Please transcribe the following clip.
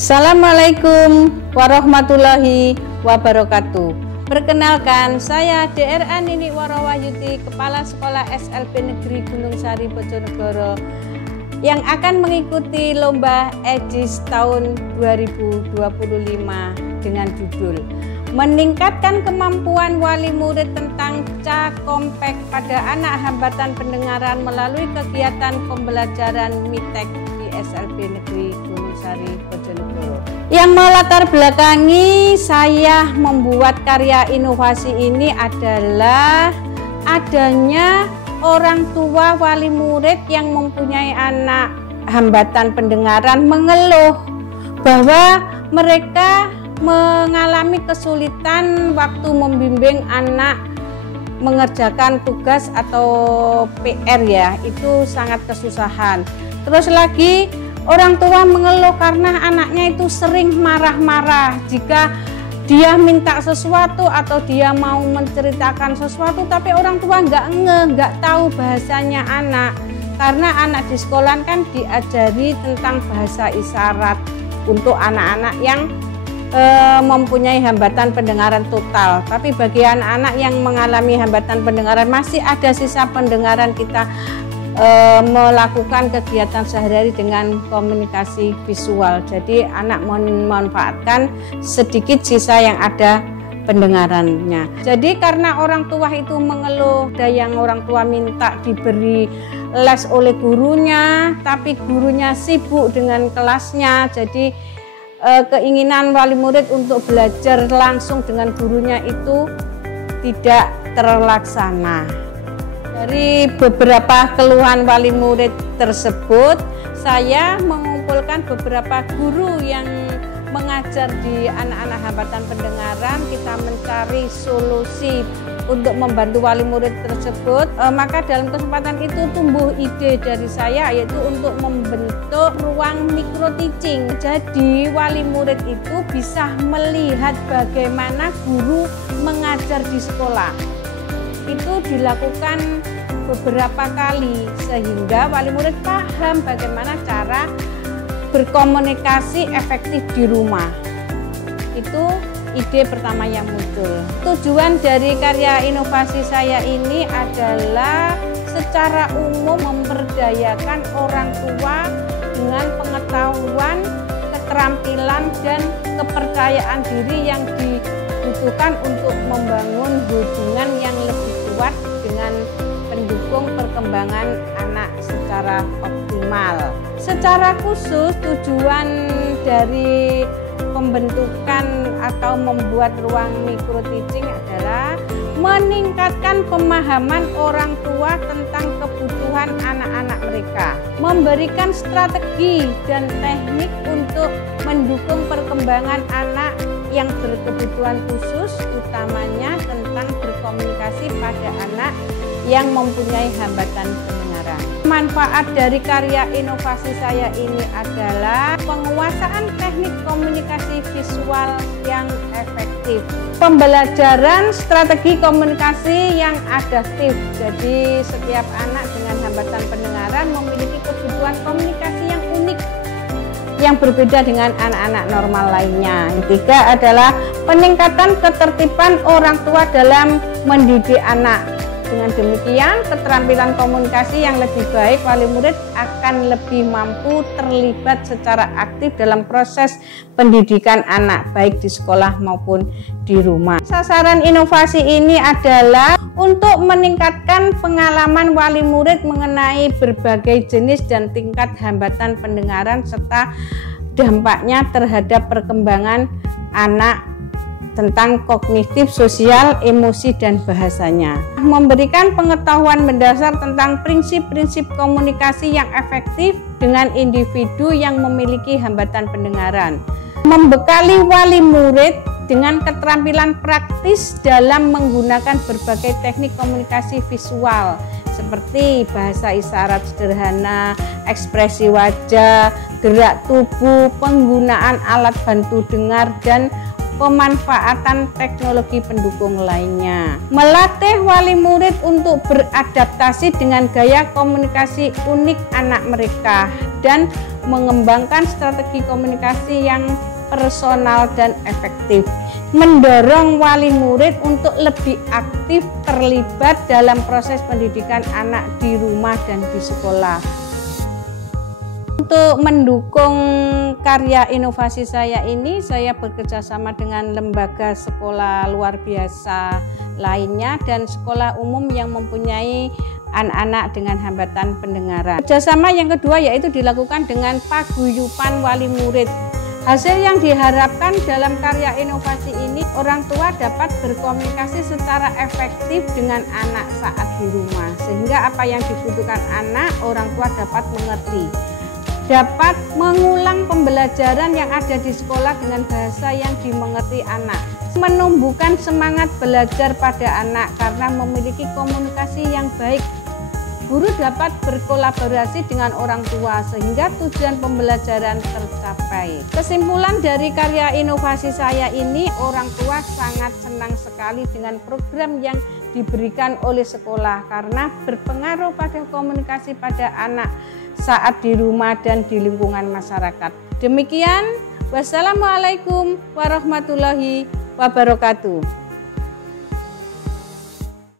Assalamualaikum warahmatullahi wabarakatuh. Perkenalkan, saya DRA Nini Warawahyuti, Kepala Sekolah SLB Negeri Gunung Sari Bojonegoro, yang akan mengikuti lomba EDIS tahun 2025 dengan judul Meningkatkan Kemampuan Wali Murid tentang Cakompek pada Anak Hambatan Pendengaran melalui kegiatan pembelajaran MITEK di SLB Negeri Gunung Sari Bojonegoro. Yang melatar belakangi saya membuat karya inovasi ini adalah adanya orang tua wali murid yang mempunyai anak hambatan pendengaran mengeluh bahwa mereka mengalami kesulitan waktu membimbing anak mengerjakan tugas atau PR ya, itu sangat kesusahan. Terus lagi orang tua mengeluh karena anaknya itu sering marah-marah jika dia minta sesuatu atau dia mau menceritakan sesuatu, tapi orang tua nggak tahu bahasanya anak, karena anak di sekolah kan diajari tentang bahasa isyarat untuk anak-anak yang mempunyai hambatan pendengaran total. Tapi bagi anak-anak yang mengalami hambatan pendengaran masih ada sisa pendengaran, kita melakukan kegiatan sehari-hari dengan komunikasi visual. Jadi anak memanfaatkan sedikit sisa yang ada pendengarannya. Jadi karena orang tua itu mengeluh, ada yang orang tua minta diberi les oleh gurunya, tapi gurunya sibuk dengan kelasnya. Jadi keinginan wali murid untuk belajar langsung dengan gurunya itu tidak terlaksana. Dari beberapa keluhan wali murid tersebut, saya mengumpulkan beberapa guru yang mengajar di anak-anak hambatan pendengaran. Kita mencari solusi untuk membantu wali murid tersebut. Maka dalam kesempatan itu tumbuh ide dari saya, yaitu untuk membentuk ruang micro teaching. Jadi wali murid itu bisa melihat bagaimana guru mengajar di sekolah. Itu dilakukan beberapa kali sehingga wali murid paham bagaimana cara berkomunikasi efektif di rumah. Itu ide pertama yang muncul. Tujuan dari karya inovasi saya ini adalah secara umum memberdayakan orang tua dengan pengetahuan, keterampilan, dan kepercayaan diri yang dibutuhkan untuk membangun hubungan yang lebih kuat dengan pendukung perkembangan anak secara optimal. Secara khusus, tujuan dari pembentukan atau membuat ruang micro teaching adalah meningkatkan pemahaman orang tua tentang kebutuhan anak-anak mereka, memberikan strategi dan teknik untuk mendukung perkembangan anak yang berkebutuhan khusus, utamanya tentang berkomunikasi pada anak yang mempunyai hambatan pendengaran. Manfaat dari karya inovasi saya ini adalah penguasaan teknik komunikasi visual yang efektif, pembelajaran strategi komunikasi yang adaptif. Jadi setiap anak dengan hambatan pendengaran memiliki kebutuhan komunikasi yang unik, yang berbeda dengan anak-anak normal lainnya. Yang ketiga adalah peningkatan ketertiban orang tua dalam mendidik anak. Dengan demikian, keterampilan komunikasi yang lebih baik, wali murid akan lebih mampu terlibat secara aktif dalam proses pendidikan anak, baik di sekolah maupun di rumah. Sasaran inovasi ini adalah untuk meningkatkan pengalaman wali murid mengenai berbagai jenis dan tingkat hambatan pendengaran serta dampaknya terhadap perkembangan anak tentang kognitif, sosial, emosi, dan bahasanya. Memberikan pengetahuan mendasar tentang prinsip-prinsip komunikasi yang efektif dengan individu yang memiliki hambatan pendengaran. Membekali wali murid dengan keterampilan praktis dalam menggunakan berbagai teknik komunikasi visual seperti bahasa isyarat sederhana, ekspresi wajah, gerak tubuh, penggunaan alat bantu dengar, dan pemanfaatan teknologi pendukung lainnya. Melatih wali murid untuk beradaptasi dengan gaya komunikasi unik anak mereka dan mengembangkan strategi komunikasi yang personal dan efektif. Mendorong wali murid untuk lebih aktif terlibat dalam proses pendidikan anak di rumah dan di sekolah. Untuk mendukung karya inovasi saya ini, saya bekerja sama dengan lembaga sekolah luar biasa lainnya dan sekolah umum yang mempunyai anak-anak dengan hambatan pendengaran. Kerjasama yang kedua yaitu dilakukan dengan paguyuban wali murid. Hasil yang diharapkan dalam karya inovasi ini, orang tua dapat berkomunikasi secara efektif dengan anak saat di rumah, sehingga apa yang dibutuhkan anak, orang tua dapat mengerti. Dapat mengulang pembelajaran yang ada di sekolah dengan bahasa yang dimengerti anak. Menumbuhkan semangat belajar pada anak karena memiliki komunikasi yang baik. Guru dapat berkolaborasi dengan orang tua sehingga tujuan pembelajaran tercapai. Kesimpulan dari karya inovasi saya ini, orang tua sangat senang sekali dengan program yang diberikan oleh sekolah karena berpengaruh pada komunikasi pada anak saat di rumah dan di lingkungan masyarakat. Demikian, wassalamualaikum warahmatullahi wabarakatuh.